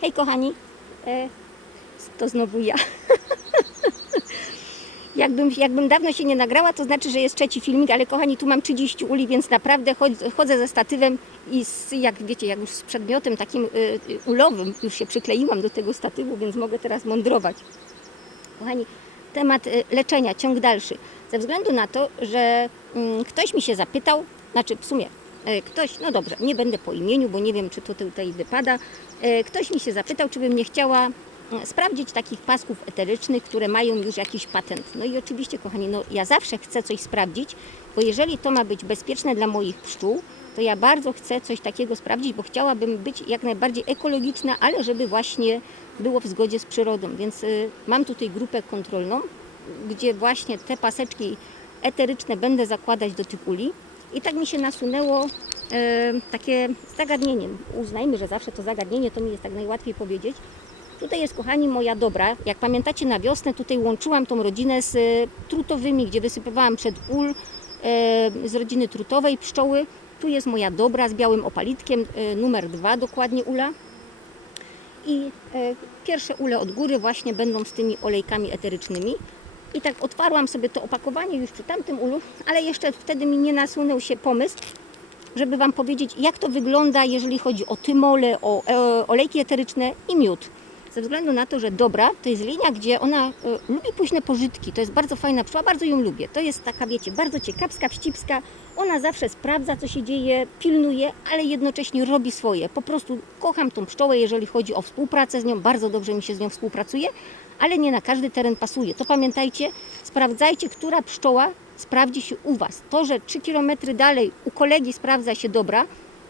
Hej kochani, e, to znowu ja. jakbym, jakbym dawno się nie nagrała, to znaczy, że jest trzeci filmik, ale kochani, tu mam 30 uli, więc naprawdę chodzę, ze statywem i z, jak wiecie, jak już z przedmiotem takim y, ulowym, już się przykleiłam do tego statywu, więc mogę teraz mądrować. Kochani, temat y, leczenia, ciąg dalszy. Ze względu na to, że mm, ktoś mi się zapytał, znaczy w sumie e, ktoś, no dobrze, nie będę po imieniu, bo nie wiem, czy to tutaj wypada. E, Ktoś mi się zapytał, czy bym nie chciała mm, sprawdzić takich pasków eterycznych, które mają już jakiś patent. No i oczywiście, kochani, no ja zawsze chcę coś sprawdzić, bo jeżeli to ma być bezpieczne dla moich pszczół, to ja bardzo chcę coś takiego sprawdzić, bo chciałabym być jak najbardziej ekologiczna, ale żeby właśnie było w zgodzie z przyrodą. Więc y, mam tutaj grupę kontrolną, gdzie właśnie te paseczki eteryczne będę zakładać do tych uli. I tak mi się nasunęło takie zagadnienie. Uznajmy, że zawsze to zagadnienie to mi jest tak najłatwiej powiedzieć. Tutaj jest, kochani, moja dobra. Jak pamiętacie, na wiosnę tutaj łączyłam tą rodzinę z e, trutowymi, gdzie wysypywałam przed ul z rodziny trutowej pszczoły. Tu jest moja dobra z białym opalitkiem, e, numer dwa dokładnie ula. I e, pierwsze ule od góry właśnie będą z tymi olejkami eterycznymi. I tak otwarłam sobie to opakowanie już przy tamtym ulu, ale jeszcze wtedy mi nie nasunął się pomysł, żeby Wam powiedzieć, jak to wygląda, jeżeli chodzi o tymole, o e, olejki eteryczne i miód. Ze względu na to, że dobra to jest linia, gdzie ona e, lubi późne pożytki. To jest bardzo fajna pszczoła, bardzo ją lubię. To jest taka, wiecie, bardzo ciekawska, wścibska. Ona zawsze sprawdza, co się dzieje, pilnuje, ale jednocześnie robi swoje. Po prostu kocham tą pszczołę, jeżeli chodzi o współpracę z nią. Bardzo dobrze mi się z nią współpracuje, ale nie na każdy teren pasuje. To pamiętajcie, sprawdzajcie, która pszczoła sprawdzi się u Was. To, że 3 km dalej u kolegi sprawdza się dobra,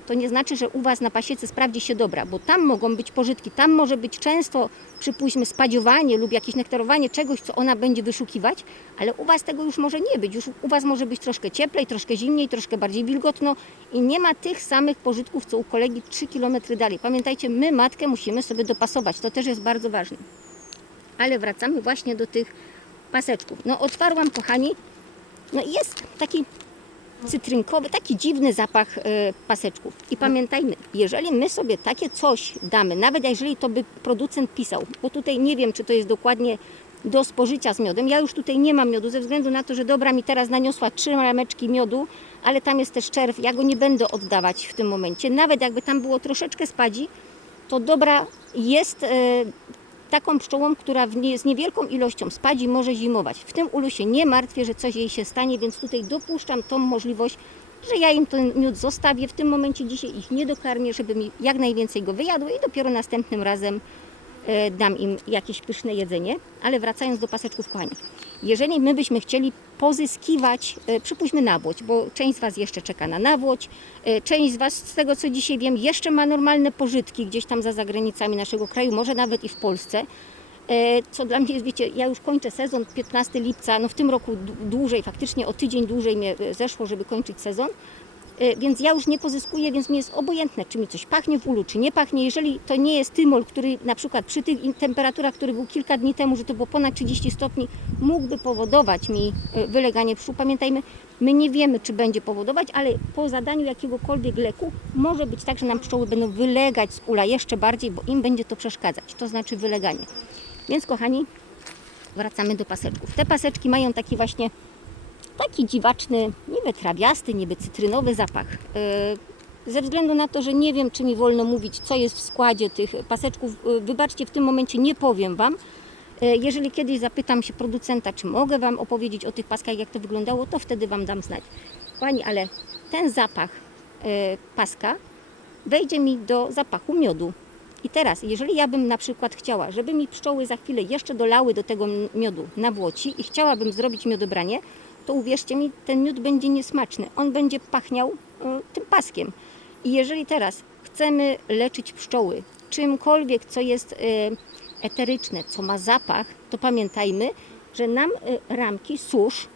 to nie znaczy, że u Was na pasiece sprawdzi się dobra, bo tam mogą być pożytki, tam może być często, przypuśćmy, spadziowanie lub jakieś nektarowanie czegoś, co ona będzie wyszukiwać, ale u Was tego już może nie być. Już u Was może być troszkę cieplej, troszkę zimniej, troszkę bardziej wilgotno i nie ma tych samych pożytków, co u kolegi 3 km dalej. Pamiętajcie, my matkę musimy sobie dopasować, to też jest bardzo ważne. Ale wracamy właśnie do tych paseczków. No otwarłam, kochani, no jest taki cytrynkowy, taki dziwny zapach e, paseczków. I pamiętajmy, jeżeli my sobie takie coś damy, nawet jeżeli to by producent pisał, bo tutaj nie wiem, czy to jest dokładnie do spożycia z miodem. Ja już tutaj nie mam miodu ze względu na to, że dobra mi teraz naniosła trzy rameczki miodu, ale tam jest też czerw, ja go nie będę oddawać w tym momencie. Nawet jakby tam było troszeczkę spadzi, to dobra jest e, taką pszczołą, która nie, z niewielką ilością spadzi może zimować. W tym ulu się nie martwię, że coś jej się stanie, więc tutaj dopuszczam tą możliwość, że ja im ten miód zostawię. W tym momencie dzisiaj ich nie dokarmię, żeby mi jak najwięcej go wyjadły i dopiero następnym razem dam im jakieś pyszne jedzenie. Ale wracając do paseczków, kochani. Jeżeli my byśmy chcieli pozyskiwać, e, przypuśćmy nawłoć, bo część z Was jeszcze czeka na nawłoć, e, część z Was, z tego co dzisiaj wiem, jeszcze ma normalne pożytki gdzieś tam za zagranicami naszego kraju, może nawet i w Polsce. E, Co dla mnie jest, wiecie, ja już kończę sezon 15 lipca, no w tym roku dłu- dłużej, faktycznie o tydzień dłużej mnie e, zeszło, żeby kończyć sezon. E, Więc ja już nie pozyskuję, więc mi jest obojętne, czy mi coś pachnie w ulu, czy nie pachnie. Jeżeli to nie jest tymol, który na przykład przy tych temperaturach, który był kilka dni temu, że to było ponad 30 stopni, mógłby powodować mi e, wyleganie pszczół. Pamiętajmy, my nie wiemy, czy będzie powodować, ale po zadaniu jakiegokolwiek leku może być tak, że nam pszczoły będą wylegać z ula jeszcze bardziej, bo im będzie to przeszkadzać. To znaczy wyleganie. Więc kochani, wracamy do paseczków. Te paseczki mają taki właśnie taki dziwaczny, niby trawiasty, niby cytrynowy zapach. Yy, Ze względu na to, że nie wiem, czy mi wolno mówić, co jest w składzie tych paseczków, yy, wybaczcie, w tym momencie nie powiem Wam. Yy, Jeżeli kiedyś zapytam się producenta, czy mogę Wam opowiedzieć o tych paskach, jak to wyglądało, to wtedy Wam dam znać. Pani, ale ten zapach paska wejdzie mi do zapachu miodu. I teraz, jeżeli ja bym na przykład chciała, żeby mi pszczoły za chwilę jeszcze dolały do tego miodu na włoci i chciałabym zrobić miodobranie, to uwierzcie mi, ten miód będzie niesmaczny. On będzie pachniał e, tym paskiem. I jeżeli teraz chcemy leczyć pszczoły czymkolwiek, co jest e, eteryczne, co ma zapach, to pamiętajmy, że nam e, ramki, susz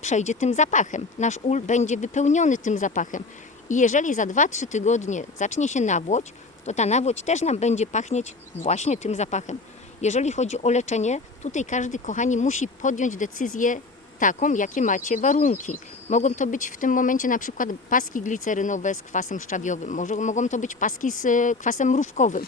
przejdzie tym zapachem. Nasz ul będzie wypełniony tym zapachem. I jeżeli za 2-3 tygodnie zacznie się nawłoć, to ta nawłoć też nam będzie pachnieć właśnie tym zapachem. Jeżeli chodzi o leczenie, tutaj każdy, kochani, musi podjąć decyzję taką, jakie macie warunki. Mogą to być w tym momencie na przykład paski glicerynowe z kwasem szczawiowym, może, mogą to być paski z e, kwasem mrówkowym.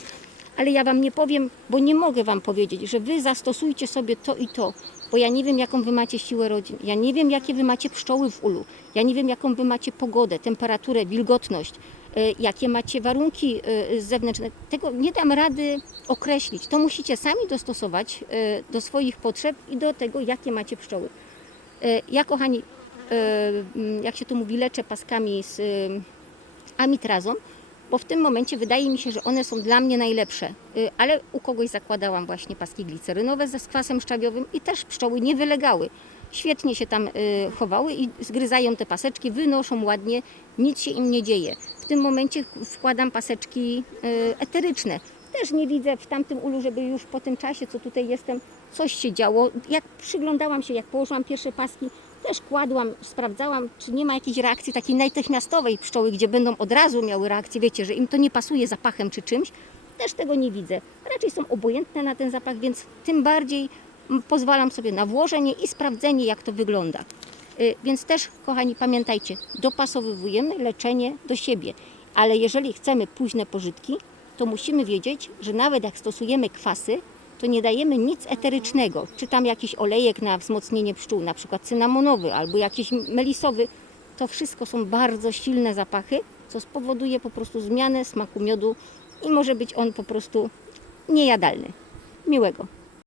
ale ja Wam nie powiem, bo nie mogę Wam powiedzieć, że Wy zastosujcie sobie to i to, bo ja nie wiem, jaką Wy macie siłę rodzin, ja nie wiem, jakie Wy macie pszczoły w ulu, ja nie wiem, jaką Wy macie pogodę, temperaturę, wilgotność, e, jakie macie warunki e, zewnętrzne. Tego nie dam rady określić. To musicie sami dostosować do swoich potrzeb i do tego, jakie macie pszczoły. E, Ja, kochani, e, m, jak się to mówi, leczę paskami z e, amitrazą, bo w tym momencie wydaje mi się, że one są dla mnie najlepsze. Y, Ale u kogoś zakładałam właśnie paski glicerynowe ze skwasem szczawiowym i też pszczoły nie wylegały. Świetnie się tam y, chowały i zgryzają te paseczki, wynoszą ładnie, nic się im nie dzieje. W tym momencie wkładam paseczki y, eteryczne. Też nie widzę w tamtym ulu, żeby już po tym czasie, co tutaj jestem, coś się działo. Jak przyglądałam się, jak położyłam pierwsze paski, też kładłam, sprawdzałam, czy nie ma jakiejś reakcji takiej natychmiastowej pszczoły, gdzie będą od razu miały reakcję, wiecie, że im to nie pasuje zapachem czy czymś. Też tego nie widzę. Raczej są obojętne na ten zapach, więc tym bardziej mm, pozwalam sobie na włożenie i sprawdzenie, jak to wygląda. Y, Więc też, kochani, pamiętajcie, dopasowujemy leczenie do siebie, ale jeżeli chcemy późne pożytki, to musimy wiedzieć, że nawet jak stosujemy kwasy, to nie dajemy nic eterycznego, czy tam jakiś olejek na wzmocnienie pszczół, na przykład cynamonowy albo jakiś melisowy. To wszystko są bardzo silne zapachy, co spowoduje po prostu zmianę smaku miodu i może być on po prostu niejadalny. Miłego.